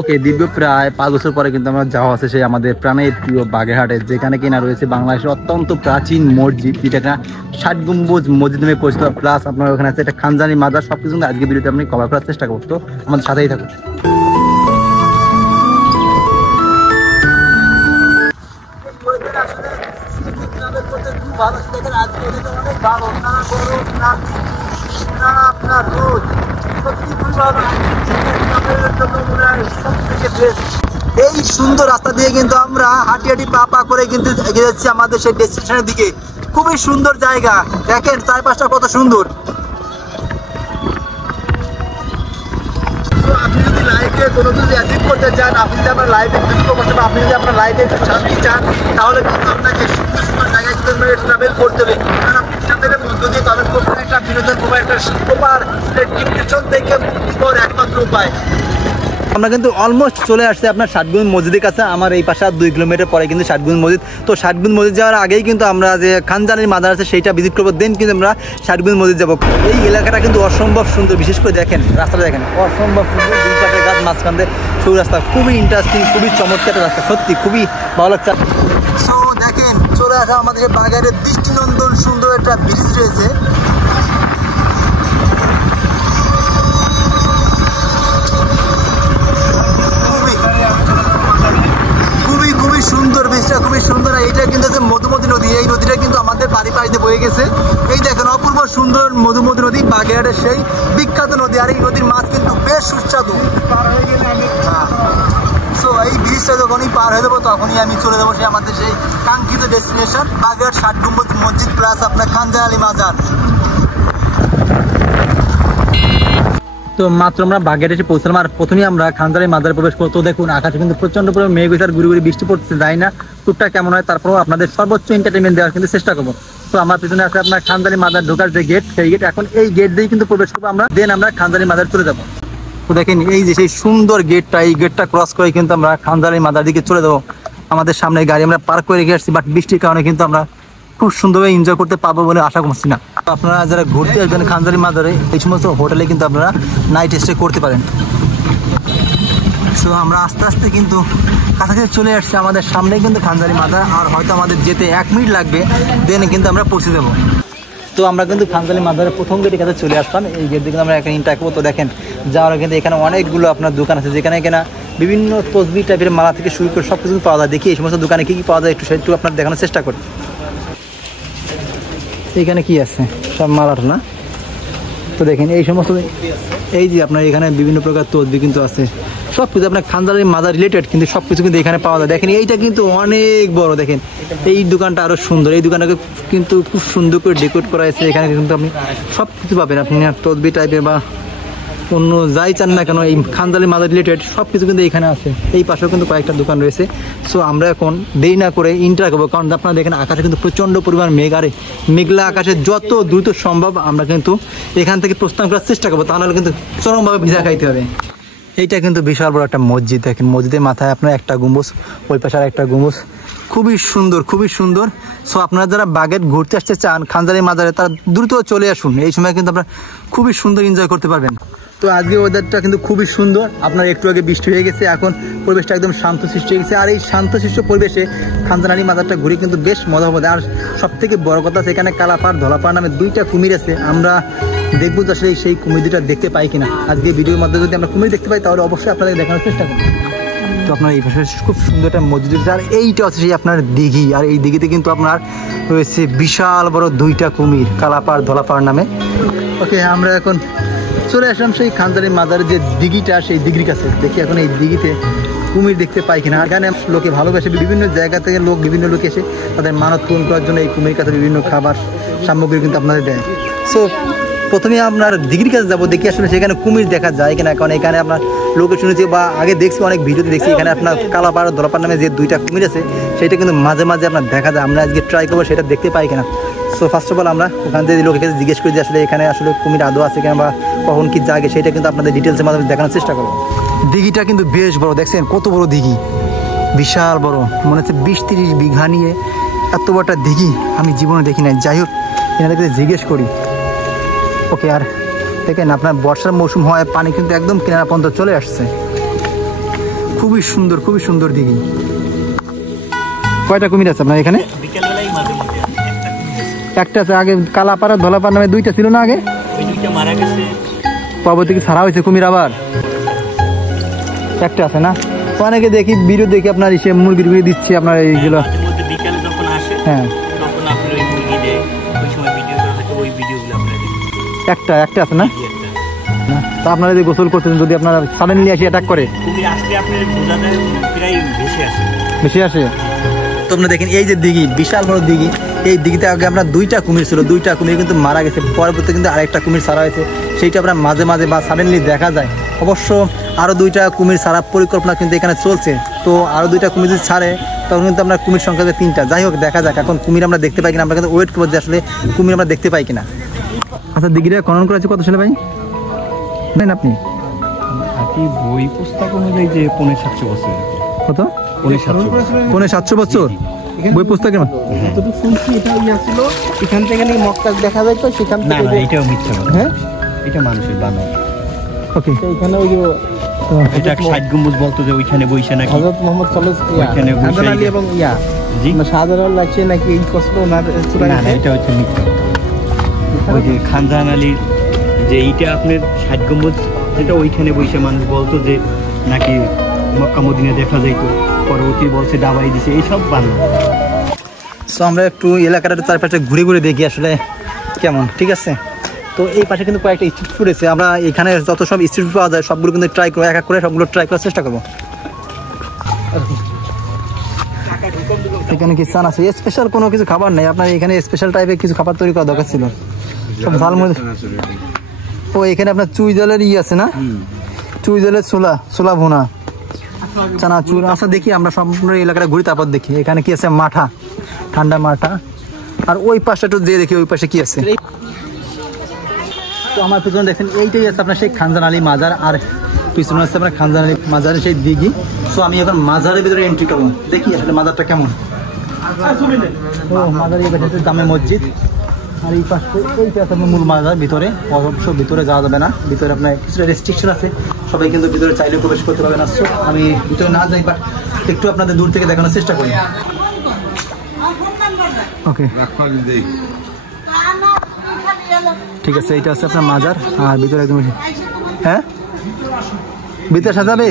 ওকে, দীর্ঘ প্রায় 5 বছর পরে কিন্তু আমরা যাওয়া আছে সেই আমাদের প্রাণের প্রিয় বাগেরহাটে, যেখানে কিনা রয়েছে বাংলাদেশের অত্যন্ত প্রাচীন মসজিদ, যেটা 60 গম্বুজ মসজিদ নামে পরিচিত। প্লাস আপনার ওখানে আছে একটা খানজানি মাজার। সব কিছু আজকে ভিডিওতে আপনি কভার করার চেষ্টা করবো, তো আমাদের সাথেই থাকুন। এই সুন্দর রাস্তা দিয়ে কিন্তু আমরা হাঁটি হাঁটি পা পা করে কিন্তু এগিয়ে যাচ্ছি আমাদের সেই ডেস্টিনেশনের দিকে। খুবই সুন্দর জায়গা, দেখেন চারপাশটা কত সুন্দর। আপনি যদি লাইফে কোনো কিছু অ্যাচিভ করতে চান, আপনি যদি আপনার লাইফে দুঃখ কষ্ট বা আপনি যদি আপনার লাইফে শান্তি চান, তাহলে কিন্তু আপনাকে সুন্দর সুন্দর জায়গায় ট্রাভেল করতে হবে। কারণ আপনি ট্রাভেলের মধ্য দিয়ে ট্রাভেল করবেন একটা বিনোদন প্রবাহ, একটা শিল্পপার ডিপ্রেশন থেকে একমাত্র উপায়। আমরা কিন্তু অলমোস্ট চলে আসছে আপনার ষাটগুণ মসজিদের কাছে। আমার এই পাশে 2 কিলোমিটার পরে কিন্তু ষাটগুণ মসজিদ। তো ষাটগুণ মসজিদ যাওয়ার আগেই কিন্তু আমরা যে খানজানির মাজার আছে সেইটা ভিজিট করবো, দেন কিন্তু আমরা ষাটগুণ মসজিদ যাবো। এই এলাকাটা কিন্তু অসম্ভব সুন্দর, বিশেষ করে দেখেন রাস্তাটা দেখেন অসম্ভব সুন্দর, 2 কাঠের গাছ মাঝখান দিয়ে সরু রাস্তা, খুবই ইন্টারেস্টিং, খুবই চমৎকার রাস্তা, সত্যি খুবই ভালো লাগছে। সো দেখেন চলে আসা আমাদের বাগেরহাটের দৃষ্টিনন্দন সুন্দর একটা ব্রিজ রয়েছে। সুন্দর ব্রিজটা খুবই সুন্দর। এইটা কিন্তু আছে মধুমতি নদী, এই নদীটা কিন্তু আমাদের বাড়ি পাড়িতে বয়ে গেছে। এই দেখেন অপূর্ব সুন্দর মধুমতি নদী, বাগেরহাটের সেই বিখ্যাত নদী। আর এই নদীর মাছ কিন্তু বেশ সুস্বাদু। সো এই ব্রিজটা যখনই পার হয়ে যাবো তখনই আমি চলে যাবো সেই আমাদের সেই কাঙ্ক্ষিত ডেস্টিনেশন বাগেরহাট 60 গম্বুজ মসজিদ প্লাস আপনার খানজানি মাজার। তো মাত্র আমরা বাগেরহাটে এসে পৌঁছলাম, আর প্রথমেই আমরা খানজানি মাজারে প্রবেশ করতে দেখুন আকাশে কিন্তু প্রচন্ড পরিমাণে মেঘ হয়েছে আর গুড়ি গুড়ি বৃষ্টি পড়ছে। যাই না টুকটা কেমন হয়, তারপরেও আপনাদের সর্বোচ্চ এন্টারটেনমেন্ট দেওয়ার কিন্তু চেষ্টা করবো। তো আমার পিছনে আছে আপনার খানজানি মাজার ঢোকার যে গেট, সেই গেট। এখন এই গেট দিয়ে কিন্তু প্রবেশ করবো আমরা, দেন আমরা খানজানি মাজার চলে যাবো। তো দেখেন এই যে সেই সুন্দর গেটটা, এই গেটটা ক্রস করে কিন্তু আমরা খানজানি মাজার দিকে চলে যাবো। আমাদের সামনে গাড়ি আমরা পার্ক করে রেখে আসছি, বাট বৃষ্টির কারণে কিন্তু আমরা খুব সুন্দরভাবে এনজয় করতে পারবো বলে আশা করছি না। আপনারা যারা ঘুরতে আসবেন খানজানি মাজারে, এই সমস্ত হোটেলে কিন্তু আপনারা নাইট স্টে করতে পারেন। সো আমরা আস্তে আস্তে কিন্তু কাছাকাছি চলে আসছি, আমাদের সামনে কিন্তু খানজানি মাজার। আর হয়তো আমাদের যেতে 1 মিনিট লাগবে, দেন কিন্তু আমরা পৌঁছে যাবো। তো আমরা কিন্তু খানজানি মাজারের প্রথম গেটের কাছে চলে আসলাম। এই গেট দিয়ে আমরা এখানে ইন্টার করবো। তো দেখেন যাওয়ার কিন্তু এখানে অনেকগুলো আপনার দোকান আছে, যেখানে কিনা বিভিন্ন তসবি টাইপের মালা থেকে শুরু করে সব কিছু পাওয়া যায়। দেখি এই সমস্ত দোকানে কী কী পাওয়া যায় একটু আপনার দেখানোর চেষ্টা করি। এখানে কি আছে, সব মালাটা না? তো দেখেন এই সমস্ত, এই যে আপনার এখানে বিভিন্ন প্রকার তসবি কিন্তু আছে, সব কিছু আপনার খানজানি মাজার রিলেটেড কিন্তু সব কিছু কিন্তু এখানে পাওয়া যায়। দেখেন এইটা কিন্তু অনেক বড়, দেখেন এই দোকানটা আরো সুন্দর। এই দোকানটাকে কিন্তু খুব সুন্দর করে ডেকোরেট করা হয়েছে। এখানে কিন্তু আপনি সব কিছু পাবেন, আপনি তসবি টাইপের বা অন্য যাই চান না কেন, এই খানজানি মাজার রিলেটেড সব কিছু কিন্তু এখানে আছে। এই পাশেও কিন্তু কয়েকটা দোকান রয়েছে। সো আমরা এখন দেরি না করে ইন্টার করবো, কারণ আপনারা দেখেন আকাশে কিন্তু প্রচণ্ড পরিমাণ মেঘ। আরে মেঘলা আকাশে যত দ্রুত সম্ভব আমরা কিন্তু এখান থেকে প্রস্থান করার চেষ্টা করবো, তাহলে কিন্তু চরমভাবে ভিজা খাইতে হবে। এইটা কিন্তু বিশাল বড় একটা মসজিদ, দেখেন মসজিদের মাথায় আপনার একটা গম্বুজ, ওই পাশে আর একটা গম্বুজ, খুবই সুন্দর খুবই সুন্দর। সো আপনারা যারা বাগেরহাট ঘুরতে আসতে চান খানজানি মাজারে, তারা দ্রুত চলে আসুন। এই সময় কিন্তু আপনারা খুবই সুন্দর এনজয় করতে পারবেন। তো আজকে ওয়েদারটা কিন্তু খুবই সুন্দর। আপনার একটু আগে বৃষ্টি হয়ে গেছে, এখন পরিবেশটা একদম শান্ত সৃষ্টি হয়ে গেছে। আর এই শান্তশিষ্ট পরিবেশে খানজানি মাজারটা ঘুরে কিন্তু বেশ মজা হবে। আর সব থেকে বড় কথা, সেখানে কালাপাড় ধলাপাড় নামে 2টা কুমির আছে। আমরা দেখবো যে আসলে সেই কুমির দুটা দেখতে পাই কিনা। আজকে ভিডিওর মধ্যে যদি আমরা কুমির দেখতে পাই, তাহলে অবশ্যই আপনাদের দেখানোর চেষ্টা করব। তো আপনার এই পাশে খুব সুন্দর একটা মসজিদ, আর এইটা হচ্ছে সেই আপনার দিঘি। আর এই দিঘিতে কিন্তু আপনার রয়েছে বিশাল বড় 2টা কুমির, কালাপাড় ধলাপাড় নামে। ওকে, আমরা এখন চলে আসলাম সেই খানজানি মাজারের যে দিঘিটা, সেই দিঘির কাছে। দেখি এখন এই দিঘিতে কুমির দেখতে পাই কিনা। এখানে লোকে ভালোবাসে, বিভিন্ন জায়গা থেকে বিভিন্ন লোক এসে তাদের মানত পূরণ করার জন্য এই কুমির কাছে বিভিন্ন খাবার সামগ্রী কিন্তু আপনাদের দেয়। সো প্রথমে আপনার দিঘির কাছে যাবো, দেখি আসলে সেখানে কুমির দেখা যায় কিনা। কারণ এখানে আপনার লোকে শুনেছি বা আগে দেখছি, অনেক ভিডিওতে দেখছি, এখানে আপনার কালাপাড় ধলাপাড় নামে যে 2টা কুমির আছে, সেটা কিন্তু মাঝে মাঝে আপনার দেখা যায়। আমরা আজকে ট্রাই করবো সেটা দেখতে পাই কিনা। সো ফার্স্ট অফ অল আমরা ওখান থেকে লোকের কাছে জিজ্ঞেস করি যে আসলে এখানে আসলে কুমির আদৌ আছে কিনা বা কখন কি জাগে, সেটা কিন্তু আপনাদের ডিটেলসের মাধ্যমে দেখানোর চেষ্টা করবো। দিঘিটা কিন্তু বেশ বড়, দেখছেন কত বড় দিঘি, বিশাল বড়, মনে হচ্ছে 20-30 বিঘা নিয়ে এত বড় একটা দিঘি আমি জীবনে দেখি নাই। যাই হোক, এনাদের কাছে জিজ্ঞেস করি। ওকে, আর দেখেন আপনার বর্ষার মৌসুম হয়, পানি কিন্তু একদম কিনারা পর্যন্ত চলে আসছে। খুবই সুন্দর দিঘি। কয়টা কুমির আছে আপনার এখানে? একটা আছে, আগে কালাপাড়া ধলাপাড়া নামে দুইটা ছিল না আগে? পরবর্তী কি ছাড়া হয়েছে কুমির আবার? একটা আছে না? অনেকে দেখি ভিডিও দেখি আপনার এসে মুরগির গুলি দিচ্ছে আপনার এইগুলো। হ্যাঁ একটা আছে না? তা আপনারা যে গোসল করতেছেন, যদি আপনারা সাডেনলি এসে অ্যাটাক করে বেশি আসে। তো আপনারা দেখেন এই যে দিঘি, বিশাল বড় দিঘি। এই দিঘিতে আগে আপনার দুইটা কুমির ছিল, দুইটা কুমির কিন্তু মারা গেছে। পরবর্তী কিন্তু আরেকটা কুমির ছাড়া হয়েছে, সেইটা আপনার মাঝে মাঝে বা সাডেনলি দেখা যায়। অবশ্য আরও দুইটা কুমির ছাড়ার পরিকল্পনা কিন্তু এখানে চলছে। তো আরও দুইটা কুমির যদি ছাড়ে তখন কিন্তু আপনার কুমির সংখ্যা 3টা। যাই হোক, দেখা যাক। এখন কুমির আমরা দেখতে পাই কিনা, আমরা কিন্তু ওয়েট করবো যে আসলে কুমির আমরা দেখতে পাই কিনা। আচ্ছা, দিঘিটা খনন করা আছে কত সালে ভাই নেন আপনি? বই পুস্তক অনুযায়ী যে 750 বছর। কত? 750 বছর বই পুস্তকের? এখান থেকে মক্কা দেখা যায়, তো সেখান থেকে এটাও মিথ্যা কথা। হ্যাঁ, এটা মানুষের বানানো। ওকে, এখানে ওই এটা 60 গম্বুজ বলতো যে ওইখানে বইসা নাকি হযরত মুহাম্মদ সাল্লাল্লাহু আলাইহি এবং শাহজালাল লাগছে নাকি এই কসলো ওনার চূড়া। না, এটা হচ্ছে মিথ্যা। ওই যে খানজাহান আলীর যে এইটা আপনার 60 গম্বুজ, যেটা ওইখানে বইসা মানুষ বলতো যে নাকি মক্কা মদিনা দেখা যাইতো, পরবর্তী বলছে ডাবাই দিছে, এইসব বানানো। সো আমরা একটু এলাকাটার চারপাশে ঘুরে দেখি আসলে কেমন। ঠিক আছে, তো এই পাশে কিন্তু কয়েকটা স্ট্রিট ফুড আছে। আমরা এখানে যত সব স্ট্রিট ফুড পাওয়া যায় সবগুলো কিন্তু ট্রাই করবো, এক এক করে সবগুলো ট্রাই করার চেষ্টা করবো। এখানে কি চান আছে? স্পেশাল কোনো কিছু খাবার নেই আপনার এখানে? স্পেশাল টাইপের কিছু খাবার তৈরি করা দরকার ছিল। সব ঝালমুড়ি। ও এখানে আপনার চুই জলের আছে না? চুই জলের ছোলা ভুনা, চানাচুর। আচ্ছা, দেখি আমরা সম্পূর্ণ এলাকাটা ঘুরি, তারপর দেখি এখানে কি আছে। মাঠা, ঠান্ডা মাঠা। আর ওই পাশটা একটু দিয়ে দেখি ওই পাশে কি আছে। তো আমার পিছনে দেখেন এইটাই আছে আপনার সেই খানজাহান আলী মাজার, আর পিছনে আছে আপনার খানজাহান আলী মাজারের সেই দিঘি। সো আমি এখন মাজারের ভিতরে এন্ট্রি করবো, দেখি আসলে মাজারটা কেমন। ও মাজার এই পাশে জামে মসজিদ, আর এই পাশে এইটা আছে আপনার মূল মাজার। ভিতরে অবশ্য ভিতরে যাওয়া যাবে না, ভিতরে আপনার কিছুটা রেস্ট্রিকশন আছে, সবাই কিন্তু ভিতরে চাইলে প্রবেশ করতে পারবে না। সো আমি ভিতরে না যাই, বাট একটু আপনাদের দূর থেকে দেখানোর চেষ্টা করি। ওকে, ঠিক আছে। এইটা আছে আপনার মাজার, আর ভিতরে একদম। হ্যাঁ, ভিতরে সাজাবে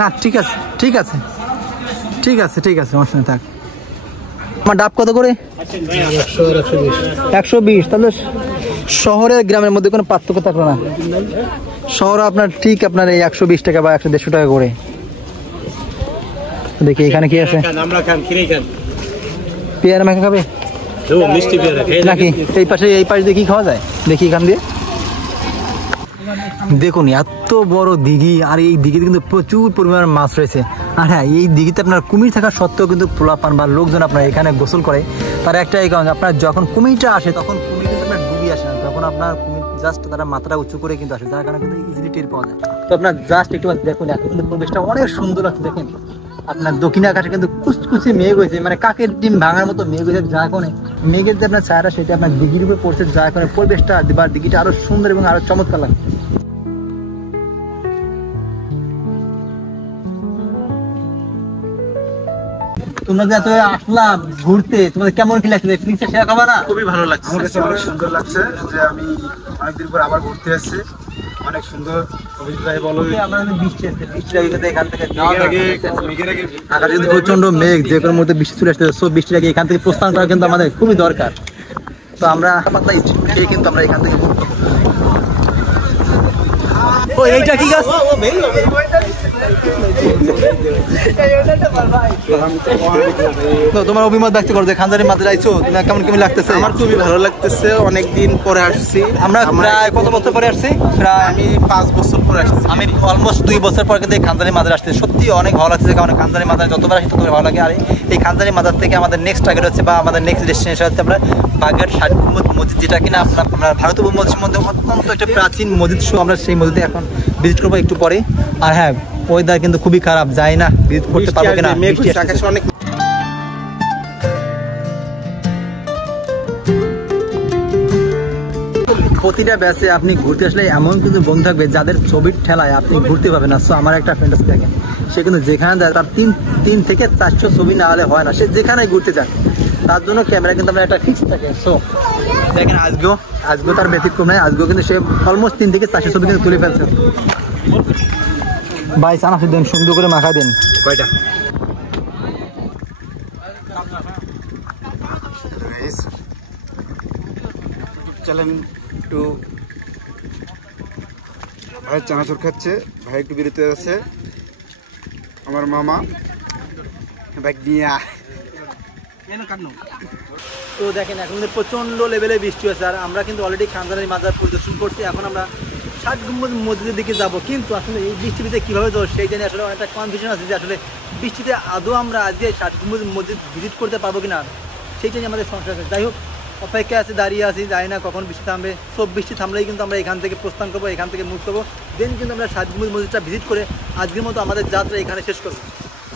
না? ঠিক আছে সমস্যা নেই, থাক। আমার ডাব কত করে? 120। তাহলে শহরের গ্রামের মধ্যে কোনো পার্থক্য থাকলো না। শহরে আপনার ঠিক আপনার এই 120 টাকা বা 150 টাকা করে। দেখি এখানে কি আছে। পেয়ারা মাখা খাবে নাকি? এই পাশে দিয়ে কি খাওয়া যায় দেখি এখান দিয়ে। দেখুন এত বড় দিঘি, আর এই দিঘিতে কিন্তু প্রচুর পরিমাণের মাছ রয়েছে। আর হ্যাঁ, এই দিঘিতে আপনার কুমির থাকা সত্ত্বেও কিন্তু পোলাপান বা লোকজন আপনার এখানে গোসল করে। তার একটাই কারণ, আপনার যখন কুমিরটা আসে তখন কুমির কিন্তু আপনার ডুবি আসে না, তখন আপনার কুমির জাস্ট তারা মাথাটা উঁচু করে কিন্তু আসে, যার কারণে কিন্তু ইজিলি টের পাওয়া যায়। তো আপনার জাস্ট একটু দেখুন, এখন কিন্তু পরিবেশটা অনেক সুন্দর লাগছে। দেখেন আপনার দক্ষিণ আকাশে কিন্তু কুচকুচে মেঘ হয়েছে, মানে কাকের ডিম ভাঙার মতো মেঘ হয়েছে, যার কারণে মেঘের যে আপনার ছায়াটা সেটা আপনার দিঘির উপরে পড়ছে, যার কারণে পরিবেশটা বা দিঘিটা আরো সুন্দর এবং আরো চমৎকার লাগছে। তোমরা যে এত আসলাম ঘুরতে, তোমাদের কেমন কি লাগছে? ফিলিংসটা শেয়ার করবা না? খুবই ভালো লাগছে, আমার কাছে অনেক সুন্দর লাগছে যে আমি অনেকদিন পর আবার ঘুরতে আসছি। অনেক সুন্দর আকাশে কিন্তু প্রচন্ড মেঘ, যে কোনো মুহূর্তে বৃষ্টি চলে আসতে, সব বৃষ্টির আগে এখান থেকে প্রস্থান করা কিন্তু আমাদের খুবই দরকার। তো আমরা পাতলা স্ট্রিট খেয়ে কিন্তু আমরা এখান থেকে এইটা কি গাছ? তোমার অভিমত ব্যক্ত করো যে খানজাহান মাজারে আইছো, তোমার কেমন লাগতেছে? আমার খুবই ভালো লাগতেছে, অনেকদিন পরে আসছি। আমরা প্রায় কত বছর পরে আসছি? প্রায় আমি 5 বছর পরে আসছি। আমি অলমোস্ট 2 বছর পর কিন্তু এই খানজাহান মাজারে আসছে। সত্যি অনেক ভালো লাগছে, কারণ খানজাহান মাজারে যতবার আসি ততবার ভালো লাগে। আর এই খানজাহান মাজার থেকে আমাদের নেক্সট টার্গেট হচ্ছে বা আমাদের নেক্সট ডেস্টিনেশন হচ্ছে আমরা বাগেরহাট 60 গম্বুজ মসজিদ, যেটা কিনা আপনার ভারতীয় উপমহাদেশের মধ্যে অত্যন্ত একটা প্রাচীন মসজিদ। আমরা সেই মসজিদে এখন ভিজিট করবো একটু পরে। আর হ্যাঁ, ওয়েদার কিন্তু খুবই খারাপ, যাই না ভিজিট করতে পারবো কিনা। প্রতিটা ব্যাচে আপনি ঘুরতে আসলে এমন কিন্তু বন্ধু থাকবে যাদের ছবির ঠেলায় আপনি ঘুরতে পাবেন না। সো আমার একটা ফ্রেন্ড আছে দেখেন, সে কিন্তু যেখানে যায় তার 3 থেকে 400 ছবি না হলে হয় না, সে যেখানে ঘুরতে যায় তার জন্য ক্যামেরা কিন্তু আমরা একটা ফিক্স থাকে। সো দেখেন আজকেও তার ব্যতিক্রম নেই, আজকেও কিন্তু সে অলমোস্ট 3 থেকে 400 ছবি কিন্তু তুলে ফেলছে। ভাই চানাচুর দেন, সুন্দর করে মাখা দেন। কয়টা চলেন একটু, ভাই চানাচুর খাচ্ছে, ভাই একটু বিরতি আছে, আমার মামা বাইক নিয়ে। তো দেখেন এখন কিন্তু প্রচণ্ড লেভেলে বৃষ্টি হয়েছে, আর আমরা কিন্তু অলরেডি খানজানালি মাজার পরিদর্শন করছি। এখন আমরা 7 গম্বুজ মসজিদের দিকে যাব, কিন্তু আসলে এই বৃষ্টিতে কীভাবে যাবো সেই জন্য আসলে অনেকটা কনফিউশন আছে যে আসলে বৃষ্টিতে আদৌ আমরা আজকে 7 গম্বুজ মসজিদ ভিজিট করতে পারবো কিনা, সেইটা নিয়ে আমাদের সমস্যা আছে। যাই হোক, অপেক্ষা আছে, দাঁড়িয়ে আছি, জানি না কখন বৃষ্টি থামবে। সব বৃষ্টি থামলেই কিন্তু আমরা এখান থেকে প্রস্থান করবো, এখান থেকে মুভ করবো, দেন কিন্তু আমরা 7 গম্বুজ মসজিদটা ভিজিট করে আজকের মতো আমাদের যাত্রা এখানে শেষ করবো।